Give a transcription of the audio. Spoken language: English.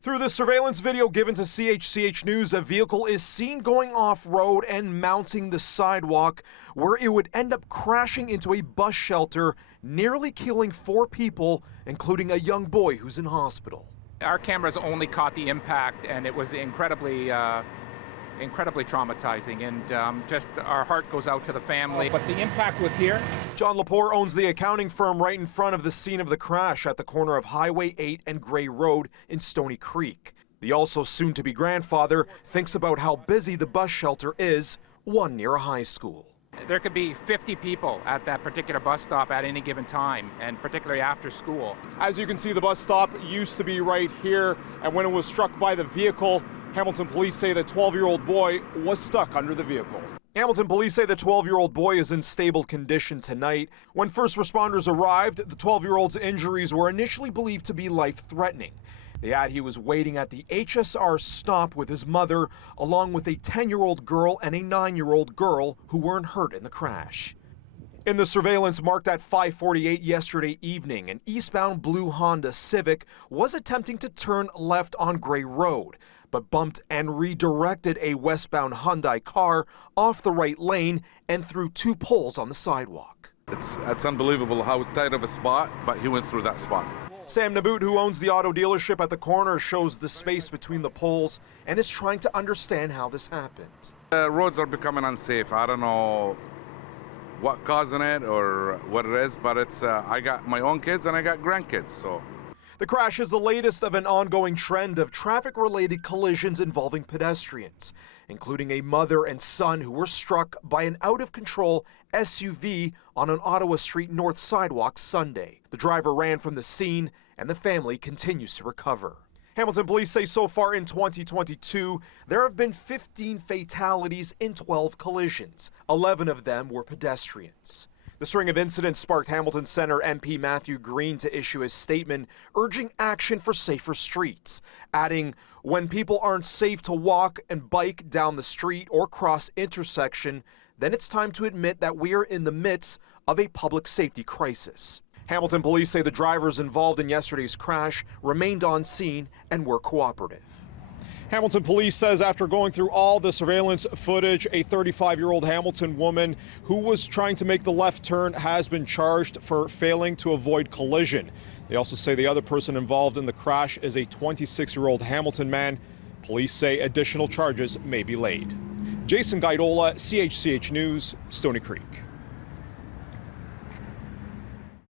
Through the surveillance video given to CHCH News, a vehicle is seen going off-road and mounting the sidewalk, where it would end up crashing into a bus shelter, nearly killing 4 people, including a young boy who's in hospital. Our cameras only caught the impact, and it was incredibly traumatizing, and just our heart goes out to the family. But the impact was here. John Lepore owns the accounting firm right in front of the scene of the crash at the corner of Highway 8 and Gray Road in Stony Creek. The also soon-to-be grandfather thinks about how busy the bus shelter is, one near a high school. There could be 50 people at that particular bus stop at any given time, and particularly after school. As you can see, the bus stop used to be right here, and when it was struck by the vehicle, Hamilton police say the 12-year-old boy was stuck under the vehicle. Hamilton police say the 12-year-old boy is in stable condition tonight. When first responders arrived, the 12-year-old's injuries were initially believed to be life-threatening. They add he was waiting at the HSR stop with his mother, along with a 10-year-old girl and a 9-year-old girl who weren't hurt in the crash. In the surveillance marked at 5:48 yesterday evening, an eastbound blue Honda Civic was attempting to turn left on Gray Road, but bumped and redirected a westbound Hyundai car off the right lane and through 2 poles on the sidewalk. It's unbelievable how tight of a spot, but he went through that spot. Sam Naboot, who owns the auto dealership at the corner, shows the space between the poles and is trying to understand how this happened. Roads are becoming unsafe. I don't know what causing it or what it is, but it's I got my own kids and I got grandkids, so. The crash is the latest of an ongoing trend of traffic-related collisions involving pedestrians, including a mother and son who were struck by an out-of-control SUV on an Ottawa Street North sidewalk Sunday. The driver ran from the scene, and the family continues to recover. Hamilton police say so far in 2022, there have been 15 fatalities in 12 collisions. 11 of them were pedestrians. The string of incidents sparked Hamilton Centre MP Matthew Green to issue a statement urging action for safer streets, adding, "When people aren't safe to walk and bike down the street or cross intersection, then it's time to admit that we are in the midst of a public safety crisis." Hamilton police say the drivers involved in yesterday's crash remained on scene and were cooperative. Hamilton police says after going through all the surveillance footage, a 35-year-old Hamilton woman who was trying to make the left turn has been charged for failing to avoid collision. They also say the other person involved in the crash is a 26-year-old Hamilton man. Police say additional charges may be laid. Jason Guidola, CHCH News, Stony Creek.